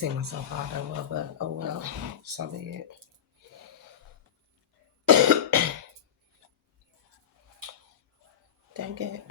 see myself out that well, but oh well, so be it. Dang it.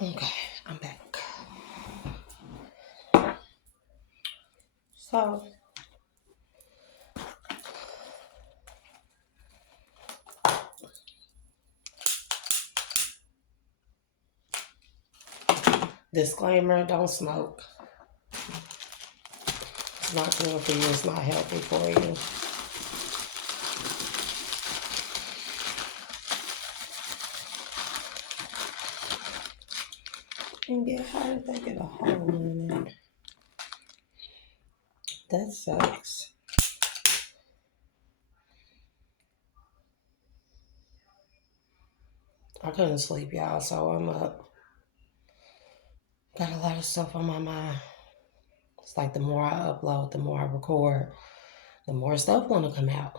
Okay, I'm back. So, disclaimer, don't smoke. It's not good for you, it's not healthy for you. And get how did they get a hole in it? That sucks. I couldn't sleep, y'all, so I'm up. Got a lot of stuff on my mind. It's like the more I upload, the more I record, the more stuff want to come out.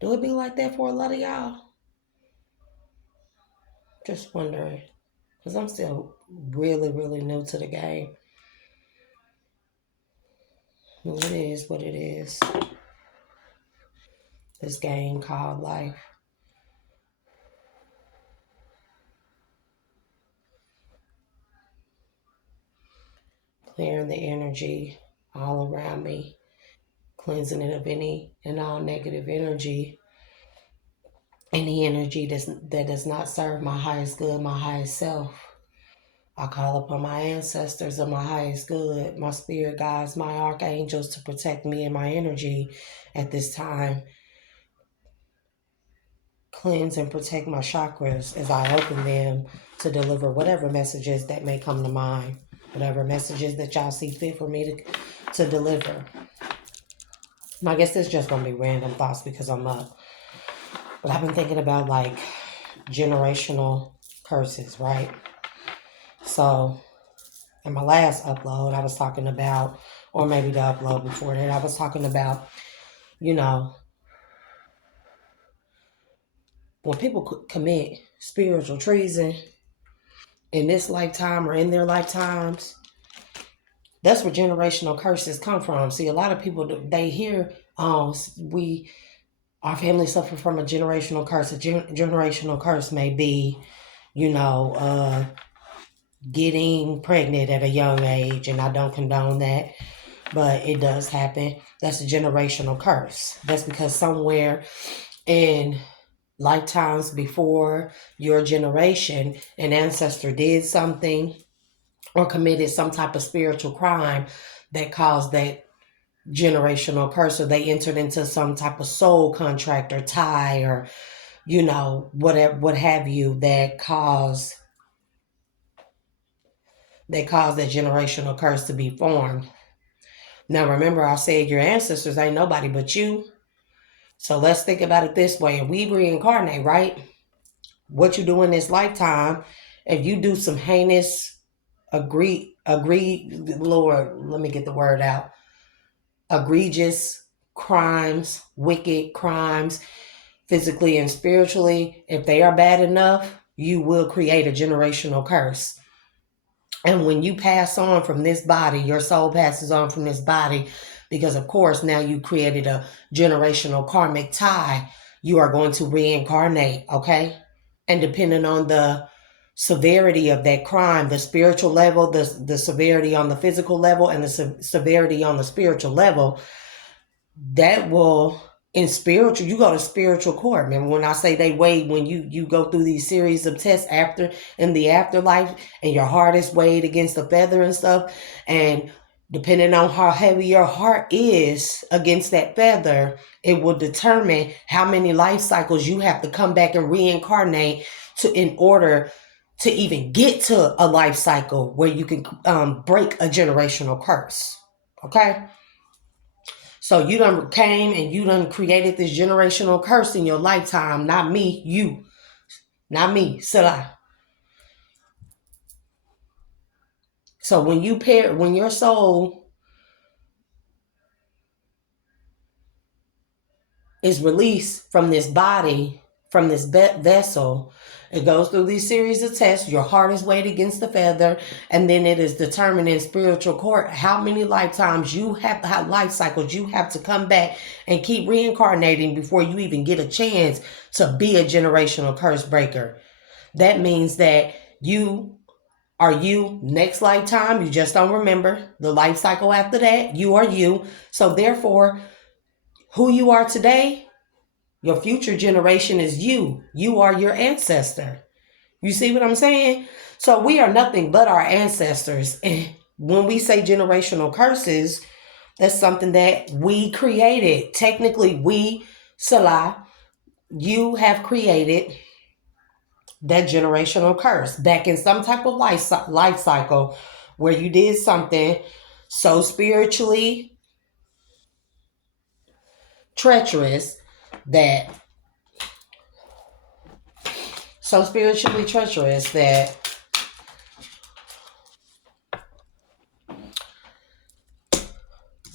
Do it be like that for a lot of y'all? Just wondering. Because I'm still really, really new to the game. It is what it is. This game called life. Clearing the energy all around me. Cleansing it of any and all negative energy. Any energy that does not serve my highest good, my highest self. I call upon my ancestors of my highest good, my spirit guides, my archangels to protect me and my energy at this time. Cleanse and protect my chakras as I open them to deliver whatever messages that may come to mind, whatever messages that y'all see fit for me to deliver. And I guess this is just going to be random thoughts because I'm up. But I've been thinking about like generational curses, right? So in my last upload, I was talking about, or maybe the upload before that, I was talking about, you know, when people commit spiritual treason in this lifetime or in their lifetimes, that's where generational curses come from. See, a lot of people, they hear, our family suffer from a generational curse. A generational curse may be, getting pregnant at a young age, and I don't condone that, but it does happen. That's a generational curse. That's because somewhere in lifetimes before your generation, an ancestor did something or committed some type of spiritual crime that caused that generational curse, or they entered into some type of soul contract or tie or whatever, what have you, that caused that generational curse to be formed. Now remember, I said your ancestors ain't nobody but you. So let's think about it this way. If we reincarnate, right? What you do in this lifetime, if you do some heinous, Lord, let me get the word out, egregious crimes, wicked crimes, physically and spiritually, if they are bad enough, you will create a generational curse. And when you pass on from this body, your soul passes on from this body, because of course now you created a generational karmic tie, you are going to reincarnate, okay? And depending on the severity of that crime, the spiritual level, the severity on the physical level, and the severity on the spiritual level, that will, in spiritual, you go to spiritual court. Remember when I say they weigh, when you go through these series of tests after in the afterlife, and your heart is weighed against the feather and stuff, and depending on how heavy your heart is against that feather, it will determine how many life cycles you have to come back and reincarnate in order to even get to a life cycle where you can break a generational curse. Okay? So you done came and you done created this generational curse in your lifetime. Not me, you. Not me, Salah. So when your soul is released from this body, from this vessel, it goes through these series of tests. Your heart is weighed against the feather, and then it is determined in spiritual court how many lifetimes you have to have, life cycles you have to come back and keep reincarnating before you even get a chance to be a generational curse breaker. That means that you are you next lifetime. You just don't remember the life cycle after that. You are you. So therefore, who you are today, your future generation is you. You are your ancestor. You see what I'm saying? So we are nothing but our ancestors. And when we say generational curses, that's something that we created. Technically, we, Salah, you have created that generational curse back in some type of life cycle where you did something so spiritually treacherous that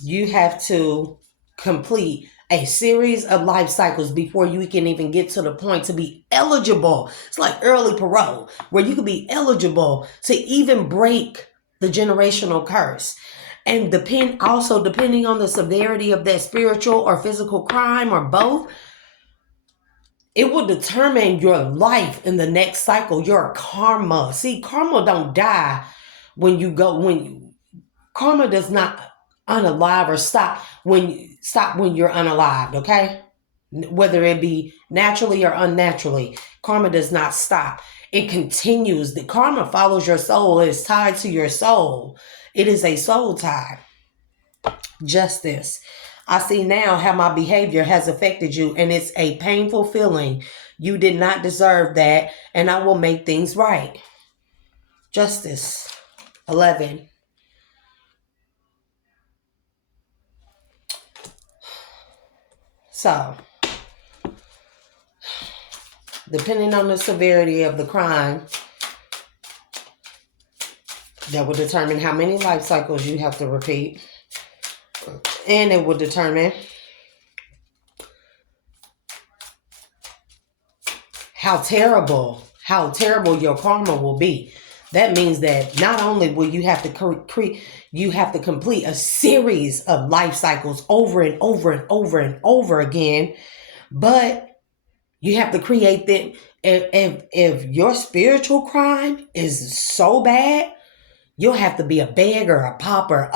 you have to complete a series of life cycles before you can even get to the point to be eligible. It's like early parole, where you can be eligible to even break the generational curse. And depending on the severity of that spiritual or physical crime or both, it will determine your life in the next cycle, your karma. See, karma don't die karma does not unalive or stop when you're unalived, okay? Whether it be naturally or unnaturally, karma does not stop. It continues. The karma follows your soul. It is tied to your soul. It is a soul tie. Justice. I see now how my behavior has affected you, and it's a painful feeling. You did not deserve that, and I will make things right. Justice. 11. So, depending on the severity of the crime, that will determine how many life cycles you have to repeat. And it will determine how terrible your karma will be. That means that not only will you have to complete a series of life cycles over and over and over and over again, but you have to create them. If your spiritual crime is so bad, you'll have to be a beggar, a pauper,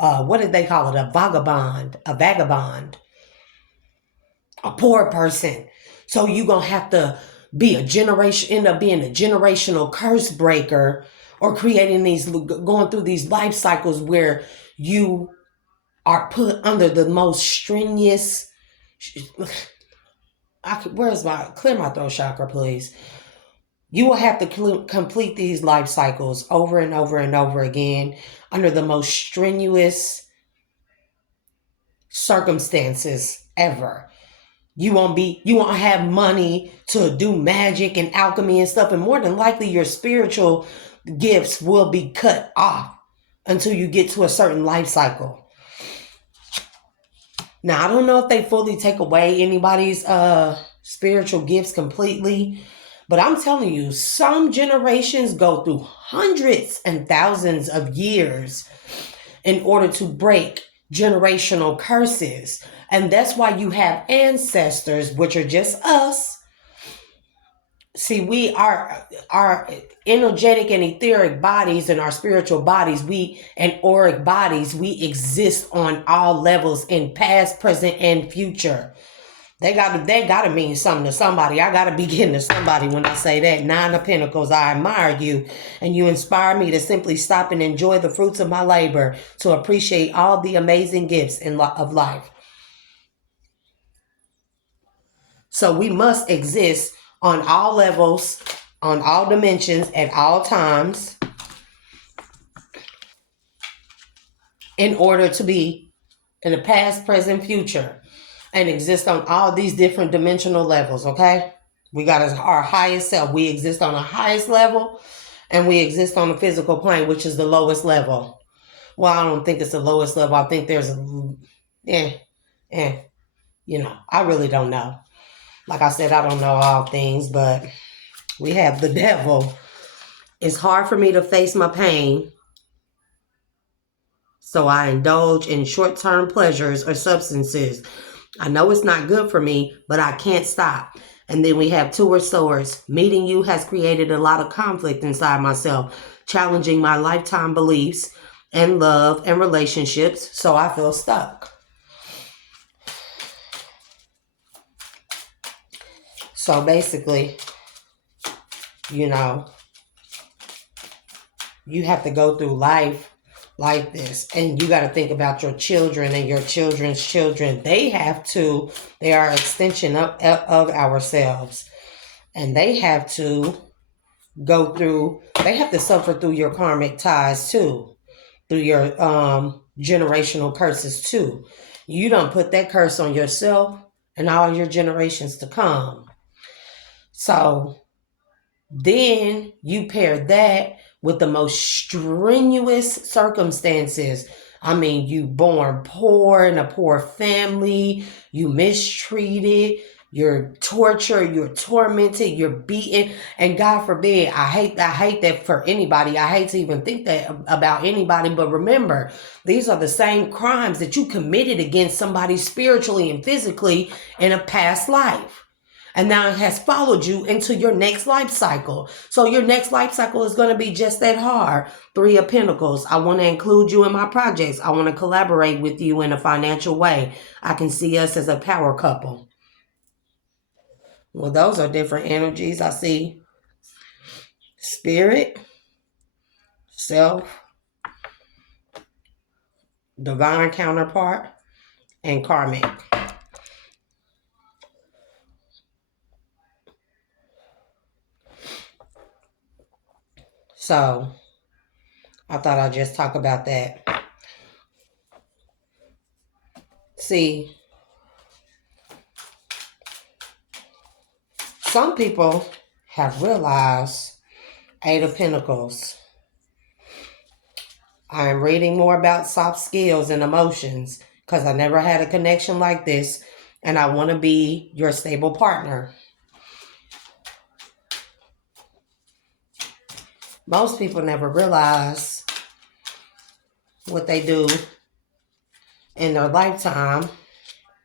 what did they call it? A vagabond, a poor person. So you're going to have to end up being a generational curse breaker, or going through these life cycles where you are put under the most strenuous, clear my throat chakra, please. You will have to complete these life cycles over and over and over again under the most strenuous circumstances ever. You won't have money to do magic and alchemy and stuff. And more than likely, your spiritual gifts will be cut off until you get to a certain life cycle. Now, I don't know if they fully take away anybody's spiritual gifts completely, but I'm telling you, some generations go through hundreds and thousands of years in order to break generational curses. And that's why you have ancestors, which are just us. See, we are our energetic and etheric bodies and our spiritual bodies, and auric bodies, we exist on all levels in past, present, and future. They gotta mean something to somebody. I gotta be getting to somebody when I say that. 9 of Pentacles, I admire you, and you inspire me to simply stop and enjoy the fruits of my labor, to appreciate all the amazing gifts of life. So we must exist on all levels, on all dimensions, at all times. in order to be in the past, present, future, and exist on all these different dimensional levels, okay? We got our highest self. We exist on the highest level, and we exist on the physical plane, which is the lowest level. Well, I don't think it's the lowest level. I think there's a, eh, I really don't know. Like I said, I don't know all things, but we have the devil. It's hard for me to face my pain, so I indulge in short-term pleasures or substances. I know it's not good for me, but I can't stop. And then we have Two of Swords. Meeting you has created a lot of conflict inside myself, challenging my lifetime beliefs and love and relationships, so I feel stuck. So basically, you have to go through life like this, and you got to think about your children and your children's children. They are an extension of ourselves, and they have to suffer through your karmic ties too, through your generational curses too. You don't put that curse on yourself and all your generations to come. So then you pair that with the most strenuous circumstances. I mean, you born poor in a poor family, you mistreated, you're tortured, you're tormented, you're beaten, and God forbid, I hate that for anybody. I hate to even think that about anybody, but remember, these are the same crimes that you committed against somebody spiritually and physically in a past life. And now it has followed you into your next life cycle. So your next life cycle is going to be just that hard. Three of Pentacles. I want to include you in my projects. I want to collaborate with you in a financial way. I can see us as a power couple. Well, those are different energies. I see spirit, self, divine counterpart, and karmic. So I thought I'd just talk about that. See, some people have realized Eight of Pentacles. I am reading more about soft skills and emotions because I never had a connection like this, and I want to be your stable partner. Most people never realize what they do in their lifetime.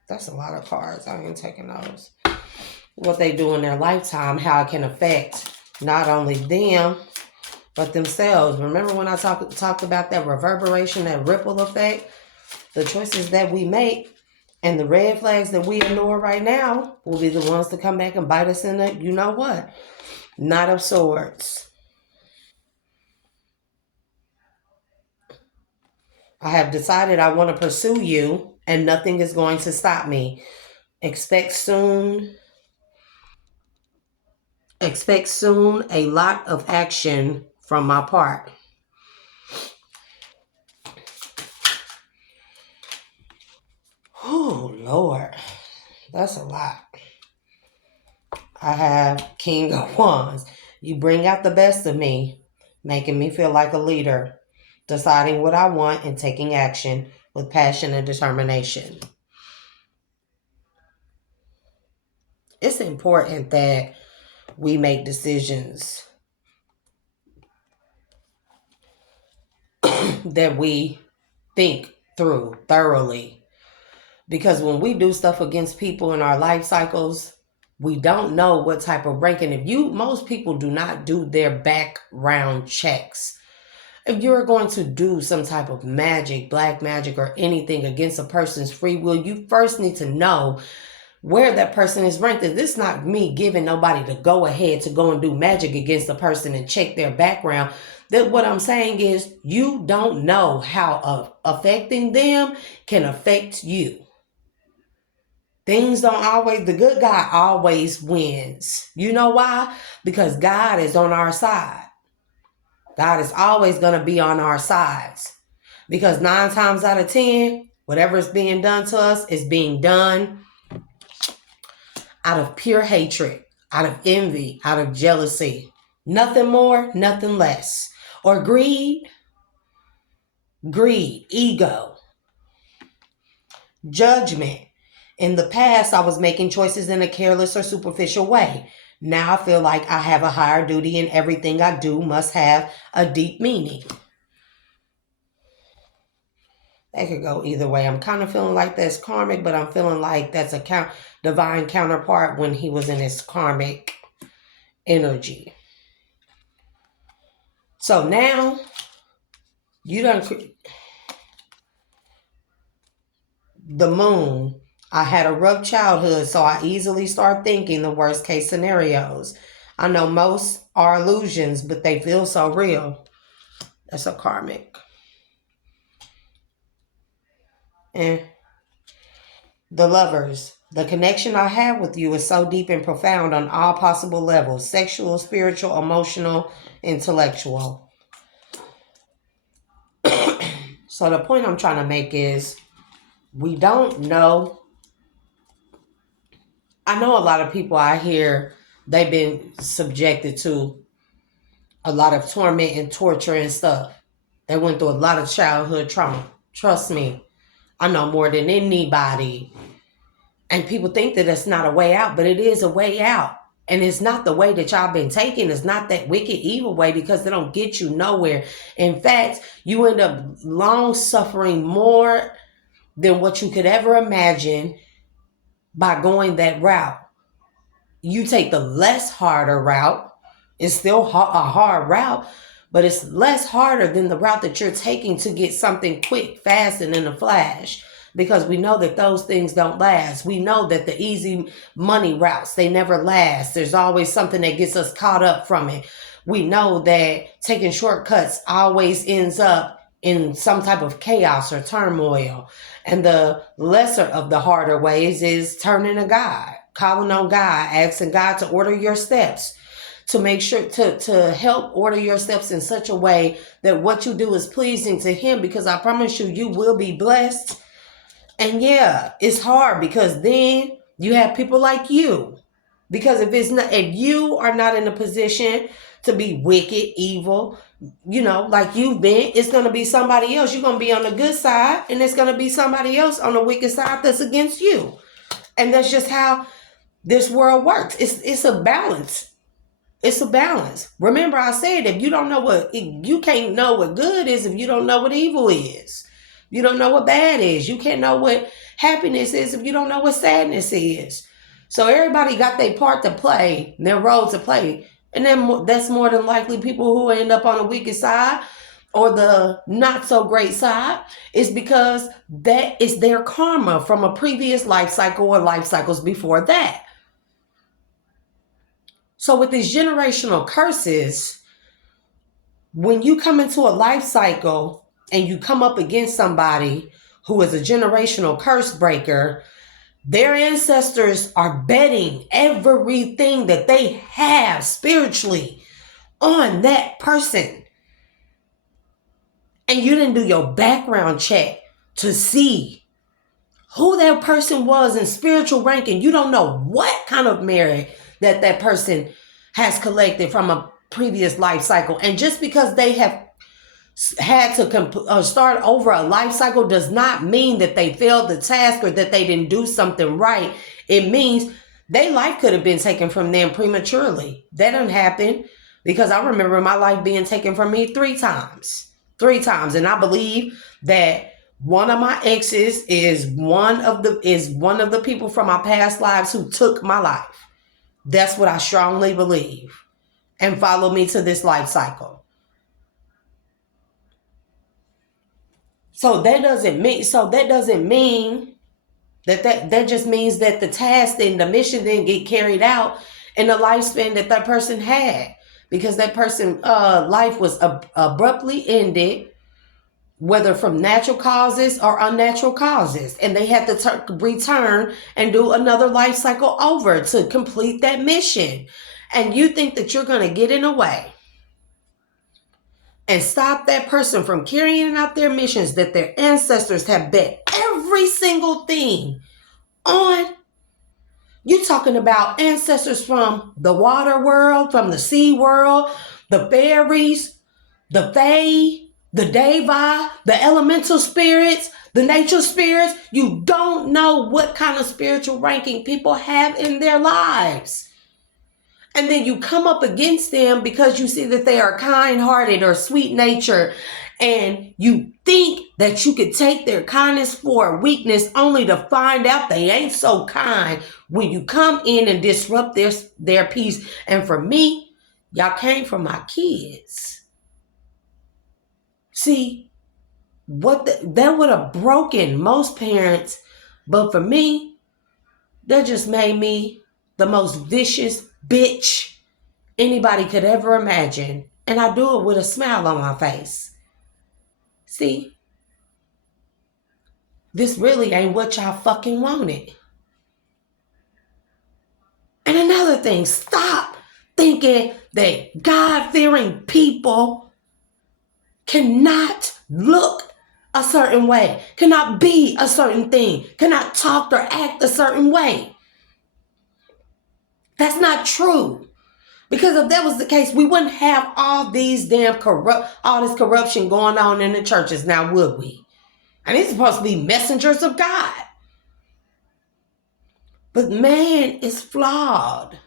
That's a lot of cards. I ain't taking those. What they do in their lifetime, how it can affect not only them, but themselves. Remember when I talked about that reverberation, that ripple effect? The choices that we make and the red flags that we ignore right now will be the ones to come back and bite us in the, you know what? Knight of Swords. I have decided I want to pursue you and nothing is going to stop me. Expect soon a lot of action from my part. Oh, Lord. That's a lot. I have King of Wands. You bring out the best of me, making me feel like a leader, deciding what I want and taking action with passion and determination. It's important that we make decisions that we think through thoroughly. Because when we do stuff against people in our life cycles, we don't know what type of ranking. Most people do not do their background checks. If you're going to do some type of magic, black magic, or anything against a person's free will, you first need to know where that person is ranked. This is not me giving nobody the go ahead to go and do magic against a person and check their background. That what I'm saying is you don't know how affecting them can affect you. Things don't always, the good guy always wins. You know why? Because God is on our side. God is always going to be on our sides. Because 9 times out of 10, whatever is being done to us is being done out of pure hatred, out of envy, out of jealousy. Nothing more, nothing less. Or greed, ego, judgment. In the past, I was making choices in a careless or superficial way. Now I feel like I have a higher duty and everything I do must have a deep meaning. That could go either way. I'm kind of feeling like that's karmic, but I'm feeling like that's a divine counterpart when he was in his karmic energy. So now you done the moon. I had a rough childhood, so I easily start thinking the worst case scenarios. I know most are illusions, but they feel so real. That's a karmic. And the lovers. The connection I have with you is so deep and profound on all possible levels: sexual, spiritual, emotional, intellectual. So the point I'm trying to make is we don't know. I know a lot of people out here, they've been subjected to a lot of torment and torture and stuff. They went through a lot of childhood trauma. Trust me, I know more than anybody. And people think that it's not a way out, but it is a way out. And it's not the way that y'all been taking. It's not that wicked, evil way, because they don't get you nowhere. In fact, you end up long suffering more than what you could ever imagine by going that route. You take the less harder route. It's still a hard route, but it's less harder than the route that you're taking to get something quick, fast, and in a flash. Because we know that those things don't last. We know that the easy money routes, they never last. There's always something that gets us caught up from it. We know that taking shortcuts always ends up in some type of chaos or turmoil. And the lesser of the harder ways is turning to God, calling on God, asking God to order your steps, to make sure to help order your steps in such a way that what you do is pleasing to Him, because I promise you, you will be blessed. And yeah, it's hard because then you have people like you. Because if you are not in a position to be wicked, evil, like you've been, it's going to be somebody else. You're going to be on the good side, and it's going to be somebody else on the wicked side that's against you. And that's just how this world works. It's a balance. It's a balance. Remember, I said, if you don't know you can't know what good is if you don't know what evil is. You don't know what bad is. You can't know what happiness is if you don't know what sadness is. So everybody got their part to play, their role to play. And then that's more than likely people who end up on the wicked side or the not so great side is because that is their karma from a previous life cycle or life cycles before that. So with these generational curses, when you come into a life cycle and you come up against somebody who is a generational curse breaker, their ancestors are betting everything that they have spiritually on that person. And you didn't do your background check to see who that person was in spiritual ranking. You don't know what kind of merit that person has collected from a previous life cycle. And just because they have had to start over a life cycle does not mean that they failed the task or that they didn't do something right. It means their life could have been taken from them prematurely. That didn't happen, because I remember my life being taken from me 3 times. 3 times. And I believe that one of my exes is one of the people from my past lives who took my life. That's what I strongly believe, and follow me to this life cycle. So that doesn't mean that just means that the task and the mission didn't get carried out in the lifespan that person had, because that person life was abruptly ended, whether from natural causes or unnatural causes, and they had to return and do another life cycle over to complete that mission. And you think that you're going to get in the way and stop that person from carrying out their missions that their ancestors have bet every single thing on. You're talking about ancestors from the water world, from the sea world, the fairies, the fae, the deva, the elemental spirits, the nature spirits. You don't know what kind of spiritual ranking people have in their lives. And then you come up against them because you see that they are kind-hearted or sweet-natured, and you think that you could take their kindness for a weakness only to find out they ain't so kind when you come in and disrupt their peace. And for me, y'all came from my kids. See, that would have broken most parents, but for me, that just made me the most vicious bitch anybody could ever imagine. And I do it with a smile on my face. See, this really ain't what y'all fucking wanted. And another thing, stop thinking that God-fearing people cannot look a certain way, cannot be a certain thing, cannot talk or act a certain way. That's not true. Because if that was the case, we wouldn't have all these all this corruption going on in the churches now, would we? And these are supposed to be messengers of God. But man is flawed.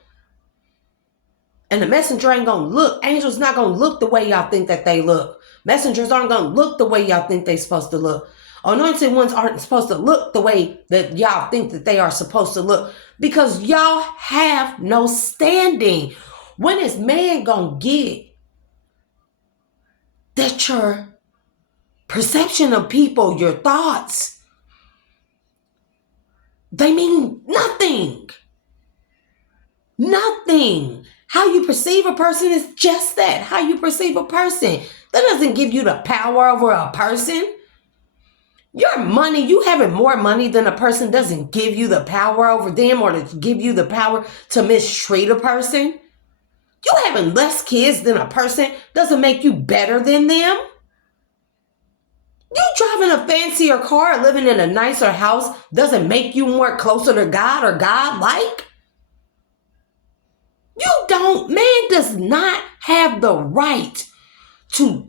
And the messenger ain't gonna look. Angels not gonna look the way y'all think that they look. Messengers aren't gonna look the way y'all think they're supposed to look. Anointed ones aren't supposed to look the way that y'all think that they are supposed to look. Because y'all have no standing. When is man gonna get that your perception of people, your thoughts, they mean nothing? Nothing. How you perceive a person is just that. How you perceive a person. That doesn't give you the power over a person. Your money, you having more money than a person doesn't give you the power over them or to give you the power to mistreat a person. You having less kids than a person doesn't make you better than them. You driving a fancier car or living in a nicer house doesn't make you more closer to God or God-like. Man does not have the right to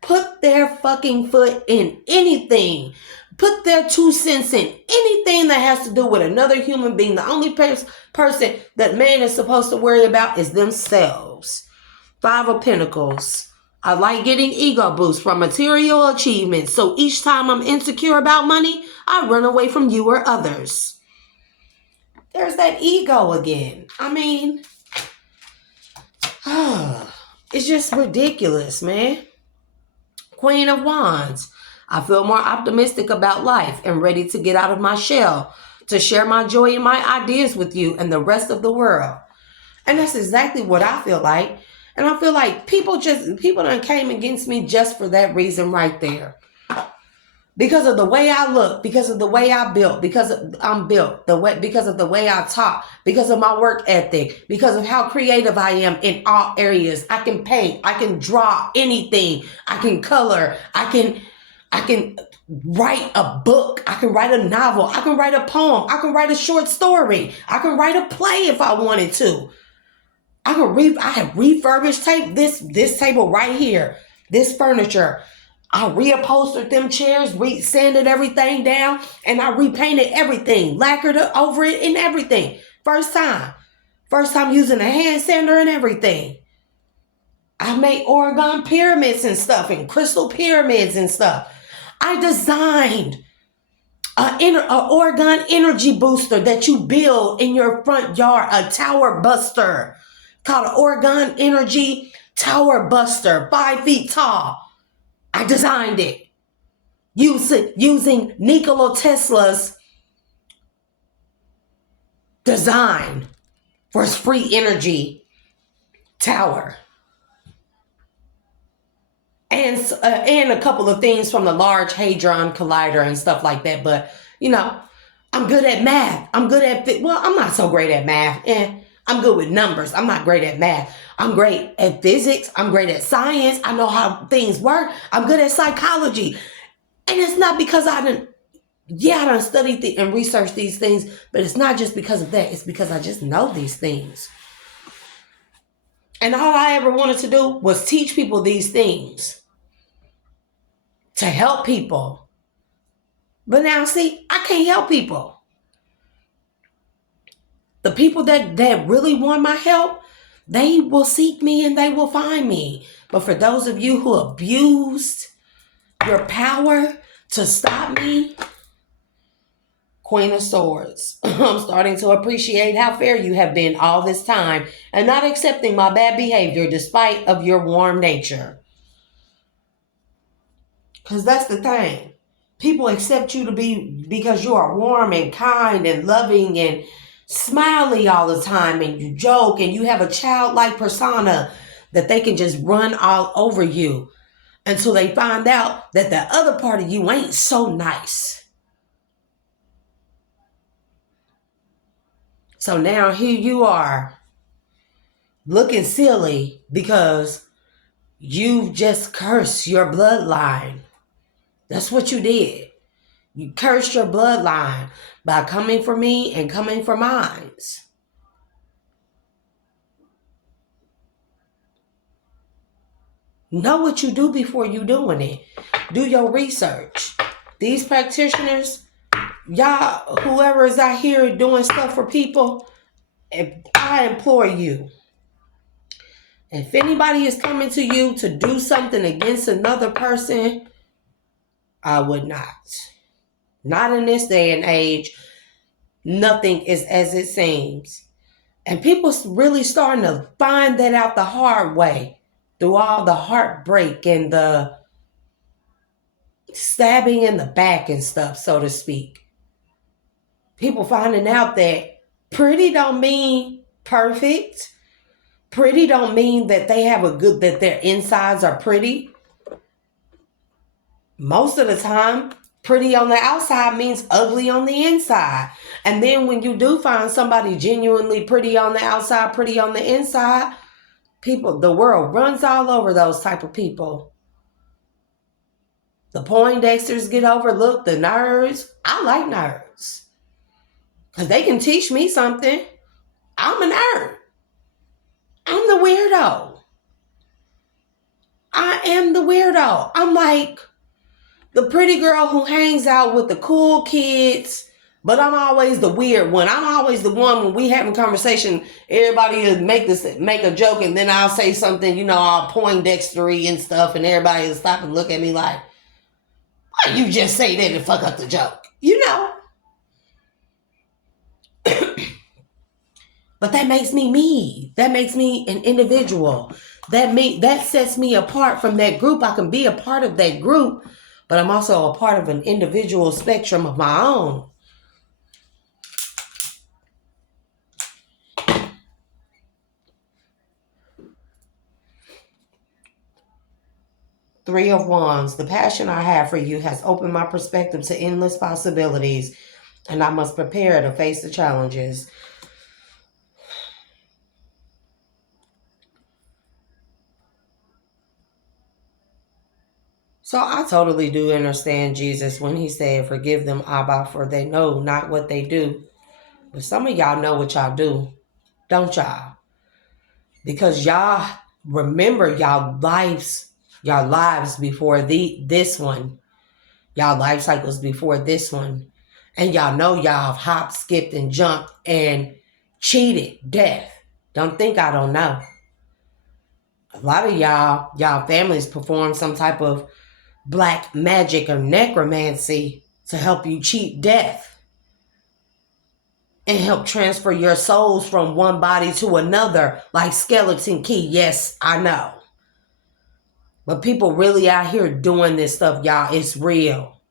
put their fucking foot in anything, put their 2 cents in anything that has to do with another human being. The only person that man is supposed to worry about is themselves. 5 of Pentacles. I like getting ego boosts from material achievements. So each time I'm insecure about money, I run away from you or others. There's that ego again. I mean, it's just ridiculous, man. Queen of Wands. I feel more optimistic about life and ready to get out of my shell to share my joy and my ideas with you and the rest of the world. And that's exactly what I feel like. And I feel like people done came against me just for that reason right there. Because of the way I look, because of the way I built, because I'm built, because of the way I talk, because of my work ethic, because of how creative I am in all areas. I can paint, I can draw anything, I can color, I can write a book, I can write a novel, I can write a poem, I can write a short story, I can write a play if I wanted to. I have refurbished this table right here, this furniture. I reupholstered them chairs, sanded everything down, and I repainted everything, lacquered over it and everything. First time using a hand sander and everything. I made Oregon pyramids and stuff and crystal pyramids and stuff. I designed an Oregon energy booster that you build in your front yard, a tower buster called an Oregon Energy Tower Buster, 5 feet tall. I designed it using Nikola Tesla's design for his free energy tower. And a couple of things from the Large Hadron Collider and stuff like that. But, I'm good at math. I'm not so great at math. And I'm good with numbers. I'm not great at math. I'm great at physics. I'm great at science. I know how things work. I'm good at psychology. And it's not because I done studied and researched these things, but it's not just because of that. It's because I just know these things. And all I ever wanted to do was teach people these things to help people. But now, see, I can't help people. The people that really want my help, they will seek me and they will find me. But for those of you who abused your power to stop me, Queen of Swords, I'm starting to appreciate how fair you have been all this time and not accepting my bad behavior despite of your warm nature. Because that's the thing. People accept you to be because you are warm and kind and loving and smiley all the time, and you joke and you have a childlike persona that they can just run all over you until they find out that the other part of you ain't so nice. So now here you are looking silly because you've just cursed your bloodline. That's what you did. You cursed your bloodline by coming for me and coming for mine. Know what you do before you doing it. Do your research. These practitioners, y'all, whoever is out here doing stuff for people, I implore you, if anybody is coming to you to do something against another person, I would not. Not in this day and age. Nothing is as it seems. And people really starting to find that out the hard way through all the heartbreak and the stabbing in the back and stuff, so to speak. People finding out that pretty don't mean perfect. Pretty don't mean that they have that their insides are pretty. Most of the time, pretty on the outside means ugly on the inside. And then when you do find somebody genuinely pretty on the outside, pretty on the inside, the world runs all over those type of people. The Poindexters get overlooked, the nerds. I like nerds. Because they can teach me something. I'm a nerd. I'm the weirdo. I am the weirdo. I'm like the pretty girl who hangs out with the cool kids, but I'm always the weird one. I'm always the one when we having conversation, everybody will make a joke, and then I'll say something, all Poindextery and stuff, and everybody will stop and look at me like, why you just say that and fuck up the joke? But that makes me me. That makes me an individual. That sets me apart from that group. I can be a part of that group, but I'm also a part of an individual spectrum of my own. Three of Wands. The passion I have for you has opened my perspective to endless possibilities, and I must prepare to face the challenges. So I totally do understand Jesus when he said, forgive them, Abba, for they know not what they do. But some of y'all know what y'all do, don't y'all? Because y'all remember y'all lives before this one. Y'all life cycles before this one. And y'all know y'all have hopped, skipped, and jumped and cheated death. Don't think I don't know. A lot of y'all families perform some type of black magic or necromancy to help you cheat death and help transfer your souls from one body to another like Skeleton Key. Yes, I know. But people really out here doing this stuff, y'all. It's real.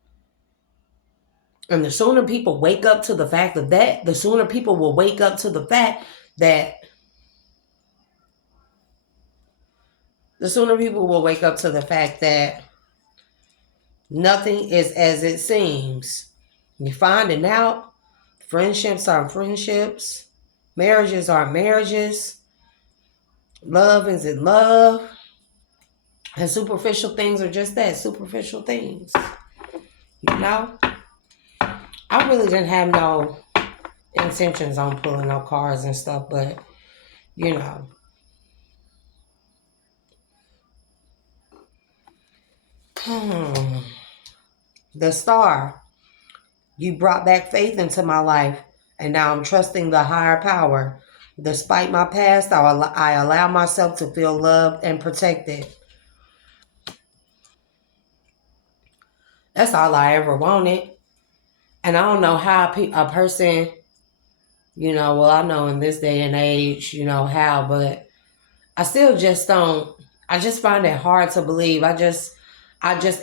And the sooner people wake up to the fact of that, the sooner people will wake up to the fact that nothing is as it seems. You're finding out friendships are friendships. Marriages are marriages. Love is in love. And superficial things are just that, superficial things. You know? I really didn't have no intentions on pulling no cars and stuff, but, you know. The star. You brought back faith into my life, and now I'm trusting the higher power. Despite my past, I allow myself to feel loved and protected. That's all I ever wanted. And I don't know how a person, well, I know in this day and age, how, but I still just don't, I just find it hard to believe. I just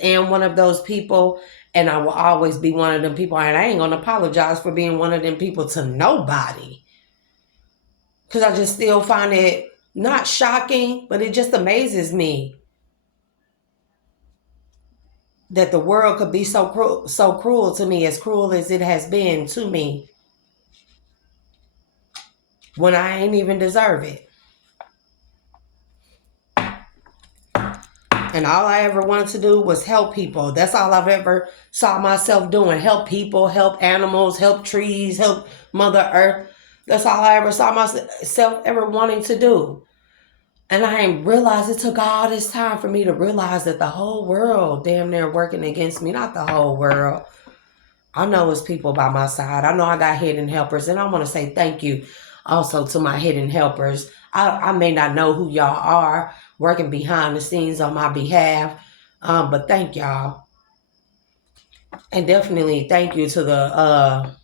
am one of those people, and I will always be one of them people. And I ain't going to apologize for being one of them people to nobody. Because I just still find it not shocking, but it just amazes me that the world could be so cruel to me, as cruel as it has been to me, when I ain't even deserve it. And all I ever wanted to do was help people. That's all I've ever saw myself doing. Help people, help animals, help trees, help Mother Earth. That's all I ever saw myself ever wanting to do. And I ain't realized it took all this time for me to realize that the whole world damn near working against me. Not the whole world. I know it's people by my side. I know I got hidden helpers. And I want to say thank you also to my hidden helpers. I may not know who y'all are working behind the scenes on my behalf, but thank y'all. And definitely thank you to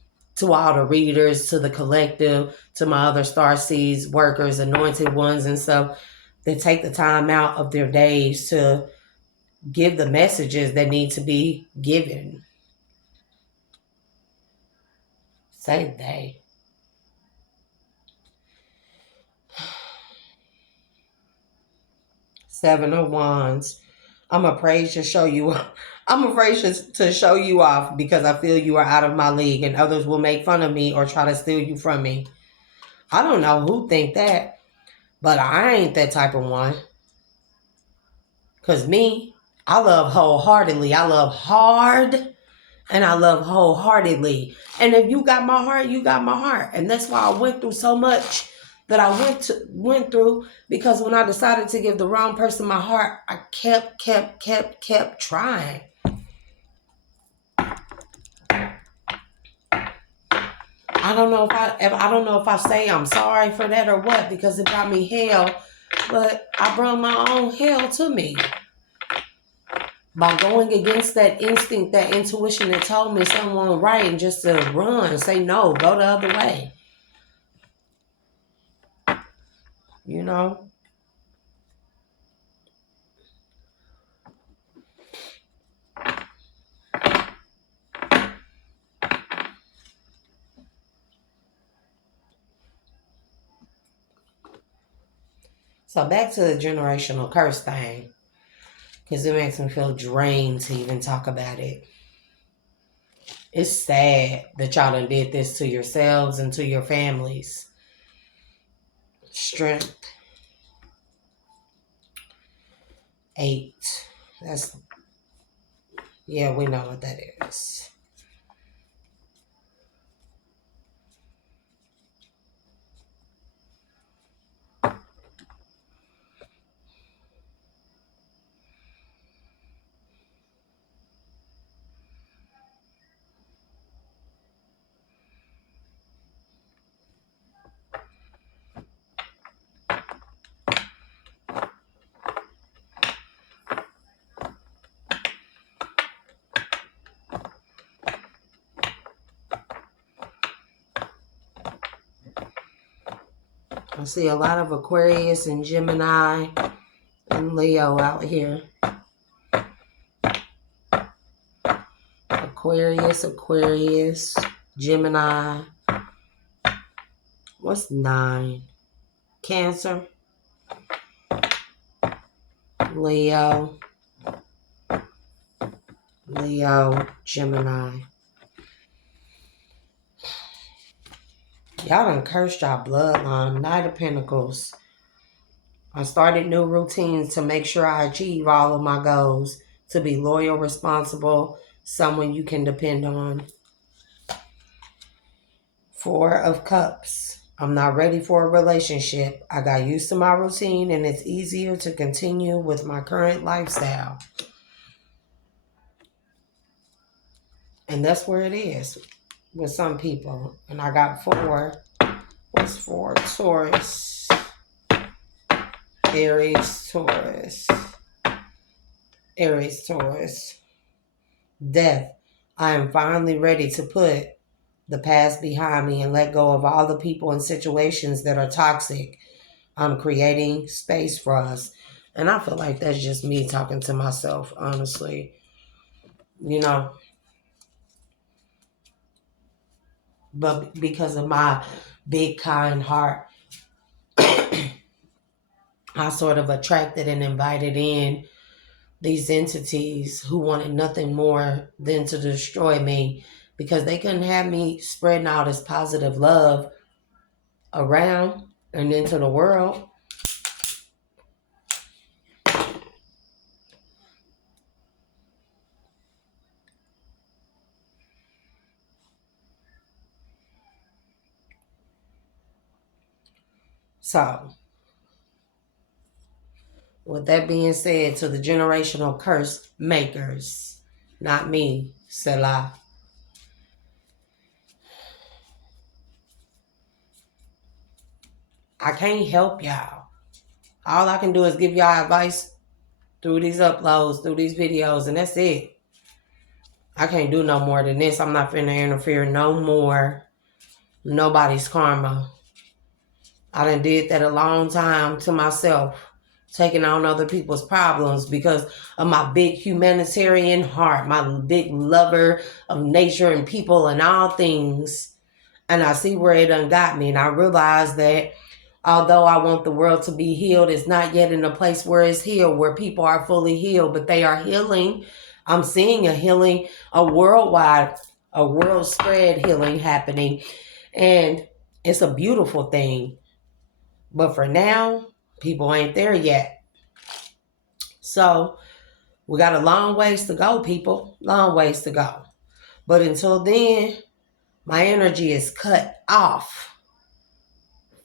all the readers, to the collective, to my other Star Seeds workers, anointed ones and stuff, that take the time out of their days to give the messages that need to be given. Say they. Seven of Wands. I'm afraid to show you. I'm afraid to show you off because I feel you are out of my league, and others will make fun of me or try to steal you from me. I don't know who think that, but I ain't that type of one. Cause me, I love wholeheartedly. I love hard, and I love wholeheartedly. And if you got my heart, you got my heart. And that's why I went through so much that I went through, because when I decided to give the wrong person my heart, I kept trying. I don't know if I say I'm sorry for that or what, because it brought me hell, but I brought my own hell to me by going against that instinct, that intuition that told me someone right, and just to run, say no, go the other way. You know? So back to the generational curse thing, because it makes me feel drained to even talk about it. It's sad that y'all done did this to yourselves and to your families. Strength. 8. That's, yeah, we know what that is. I see a lot of Aquarius and Gemini and Leo out here. Aquarius, Gemini. What's 9? Cancer, Leo, Gemini. Y'all done cursed y'all bloodline. Knight of Pentacles. I started new routines to make sure I achieve all of my goals. To be loyal, responsible, someone you can depend on. Four of Cups. I'm not ready for a relationship. I got used to my routine and it's easier to continue with my current lifestyle. And that's where it is with some people. And I got four. What's four? Taurus. Aries, Taurus. Aries, Taurus. Death. I am finally ready to put the past behind me and let go of all the people and situations that are toxic. I'm creating space for us. And I feel like that's just me talking to myself, honestly. You know, but because of my big, kind heart, I sort of attracted and invited in these entities who wanted nothing more than to destroy me because they couldn't have me spreading all this positive love around and into the world. So, with that being said, to the generational curse makers, not me, Selah. I can't help y'all. All I can do is give y'all advice through these uploads, through these videos, and that's it. I can't do no more than this. I'm not finna interfere no more. Nobody's karma. I done did that a long time to myself, taking on other people's problems because of my big humanitarian heart, my big lover of nature and people and all things. And I see where it done got me. And I realize that although I want the world to be healed, it's not yet in a place where it's healed, where people are fully healed, but they are healing. I'm seeing a healing, a worldwide, a world spread healing happening. And it's a beautiful thing. But for now, people ain't there yet. So we got a long ways to go, people. Long ways to go. But until then, my energy is cut off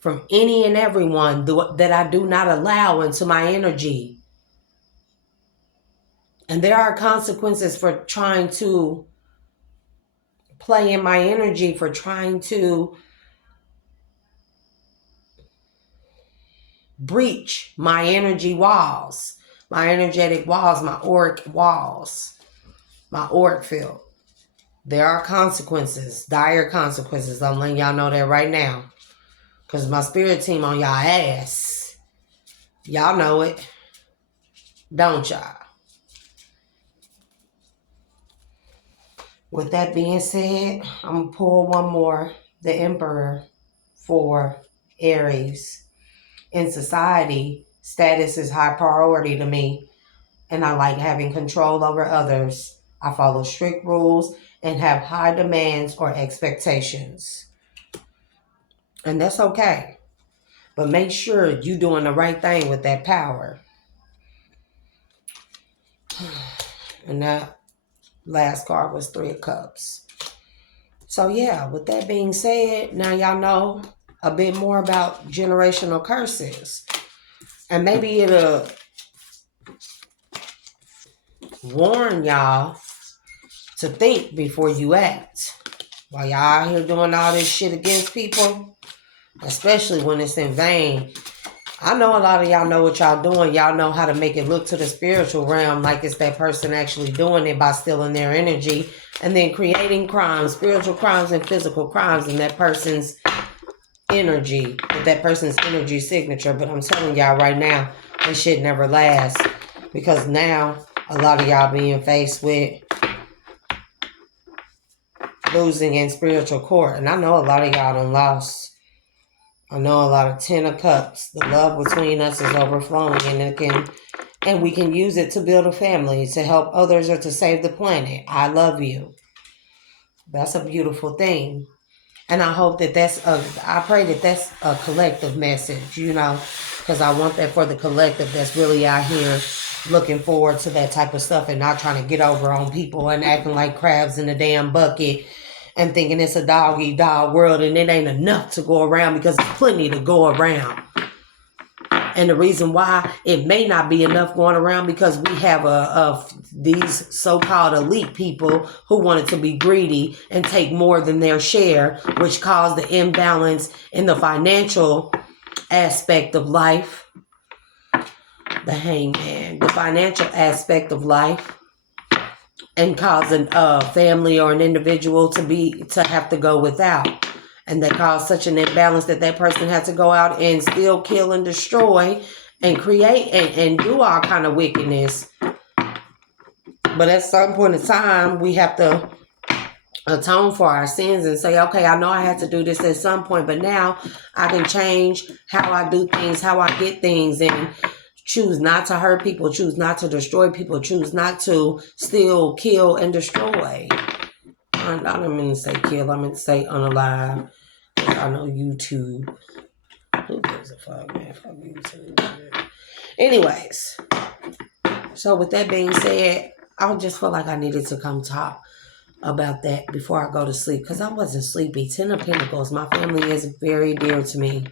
from any and everyone that I do not allow into my energy. And there are consequences for trying to play in my energy, for trying to breach my energy walls, my energetic walls, my auric walls, my auric field. There are consequences, dire consequences. I'm letting y'all know that right now. Because my spirit team on y'all ass. Y'all know it. Don't y'all? With that being said, I'm going to pull one more. The Emperor for Aries. In society, status is high priority to me. And I like having control over others. I follow strict rules and have high demands or expectations. And that's okay. But make sure you're doing the right thing with that power. And that last card was Three of Cups. So yeah, with that being said, now y'all know a bit more about generational curses. And maybe it'll warn y'all to think before you act. While y'all out here doing all this shit against people, especially when it's in vain. I know a lot of y'all know what y'all doing. Y'all know how to make it look to the spiritual realm like it's that person actually doing it by stealing their energy and then creating crimes, spiritual crimes and physical crimes in that person's energy, with that person's energy signature. But I'm telling y'all right now, this shit never lasts because now a lot of y'all being faced with losing in spiritual court. And I know a lot of y'all done lost. I know a lot of Ten of Cups. The love between us is overflowing, and we can use it to build a family, to help others, or to save the planet. I love you. That's a beautiful thing. And I hope that I pray that that's a collective message, because I want that for the collective that's really out here looking forward to that type of stuff and not trying to get over on people and acting like crabs in a damn bucket and thinking it's a dog eat dog world and it ain't enough to go around, because there's plenty to go around. And the reason why it may not be enough going around, because we have these so-called elite people who wanted to be greedy and take more than their share, which caused the imbalance in the financial aspect of life. The hangman, the financial aspect of life, and causing a family or an individual to have to go without. And that caused such an imbalance that person had to go out and still kill and destroy and create and do all kind of wickedness. But at some point in time, we have to atone for our sins and say, okay, I know I had to do this at some point, but now I can change how I do things, how I get things, and choose not to hurt people, choose not to destroy people, choose not to steal, kill, and destroy. I don't mean to say kill, I meant to say unalive. I know YouTube. Who gives a fuck, man? Fuck YouTube. Man. Anyways, so with that being said, I just felt like I needed to come talk about that before I go to sleep, because I wasn't sleepy. 10 of Pentacles, my family is very dear to me,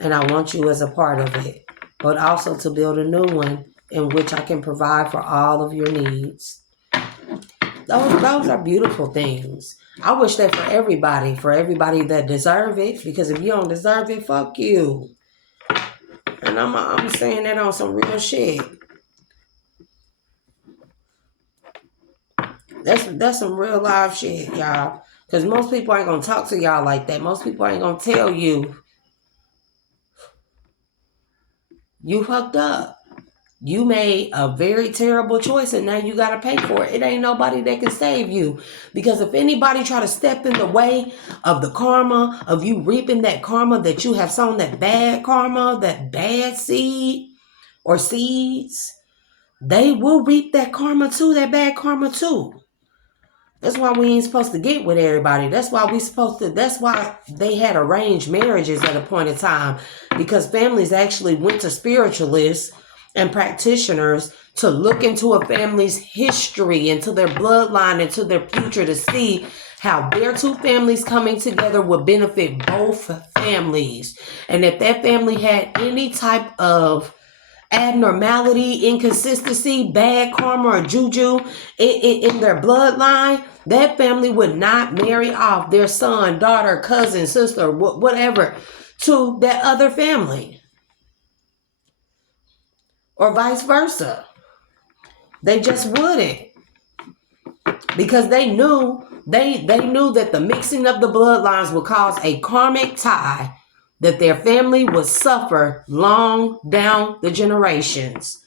and I want you as a part of it, but also to build a new one in which I can provide for all of your needs. Those are beautiful things. I wish that for everybody that deserve it, because if you don't deserve it, fuck you. And I'm saying that on some real shit. That's some real live shit, y'all. Because most people ain't gonna talk to y'all like that. Most people ain't gonna tell you you fucked up. You made a very terrible choice and now you got to pay for it. It ain't nobody that can save you. Because if anybody try to step in the way of the karma, of you reaping that karma that you have sown, that bad karma, that bad seed or seeds, they will reap that karma too, that bad karma too. That's why we ain't supposed to get with everybody. That's why they had arranged marriages at a point in time, because families actually went to spiritualists and practitioners to look into a family's history, into their bloodline, into their future, to see how their two families coming together would benefit both families. And if that family had any type of abnormality, inconsistency, bad karma, or juju in their bloodline, that family would not marry off their son, daughter, cousin, sister, whatever, to that other family. Or vice versa. They just wouldn't. Because they knew that the mixing of the bloodlines would cause a karmic tie that their family would suffer long down the generations.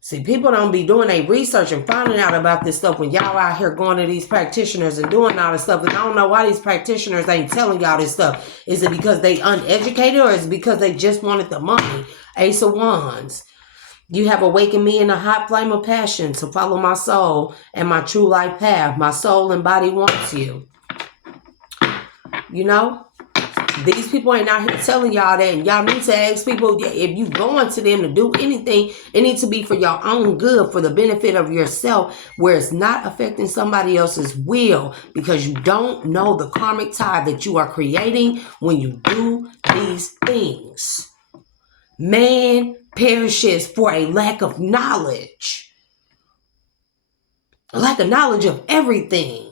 See, people don't be doing their research and finding out about this stuff when y'all out here going to these practitioners and doing all this stuff. And I don't know why these practitioners ain't telling y'all this stuff. Is it because they uneducated, or is it because they just wanted the money? Ace of Wands. You have awakened me in a hot flame of passion to follow my soul and my true life path. My soul and body wants you. You know? These people ain't out here telling y'all that. And y'all need to ask people, if you going to them to do anything, it needs to be for your own good, for the benefit of yourself, where it's not affecting somebody else's will, because you don't know the karmic tie that you are creating when you do these things. Man perishes for a lack of knowledge. A lack of knowledge of everything.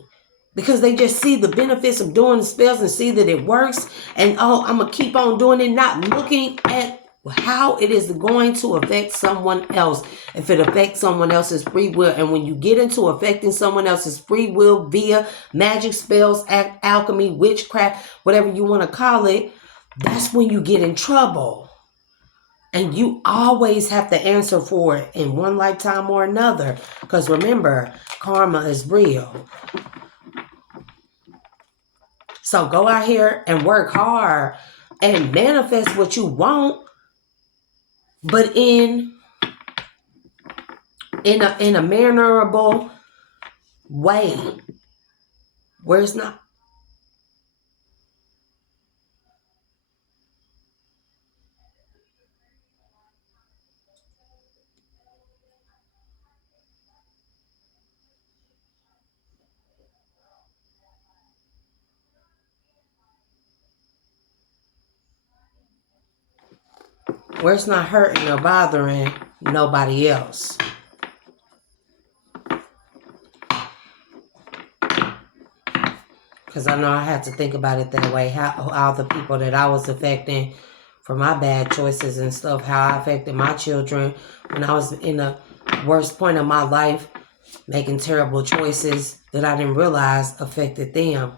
Because they just see the benefits of doing the spells and see that it works. And I'm going to keep on doing it, not looking at how it is going to affect someone else. If it affects someone else's free will. And when you get into affecting someone else's free will via magic, spells, alchemy, witchcraft, whatever you want to call it, that's when you get in trouble. And you always have to answer for it in one lifetime or another. Because remember, karma is real. So go out here and work hard and manifest what you want, but in a mannerable way, where it's not where it's not hurting or bothering nobody else. Because I know I had to think about it that way. How the people that I was affecting for my bad choices and stuff, how I affected my children when I was in the worst point of my life, making terrible choices that I didn't realize affected them.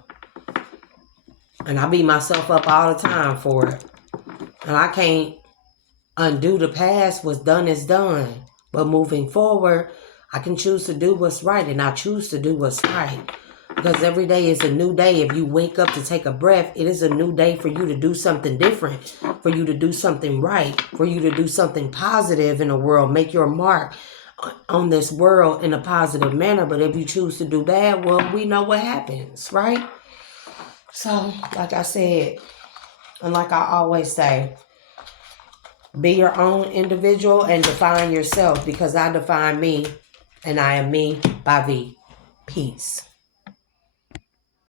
And I beat myself up all the time for it. And I can't undo the past. What's done is done. But moving forward, I can choose to do what's right, and I choose to do what's right. Because every day is a new day. If you wake up to take a breath, it is a new day for you to do something different, for you to do something right, for you to do something positive in the world, make your mark on this world in a positive manner. But if you choose to do bad, well, we know what happens, right? So, like I said, and like I always say, be your own individual and define yourself, because I define me, and I am me by V. Peace.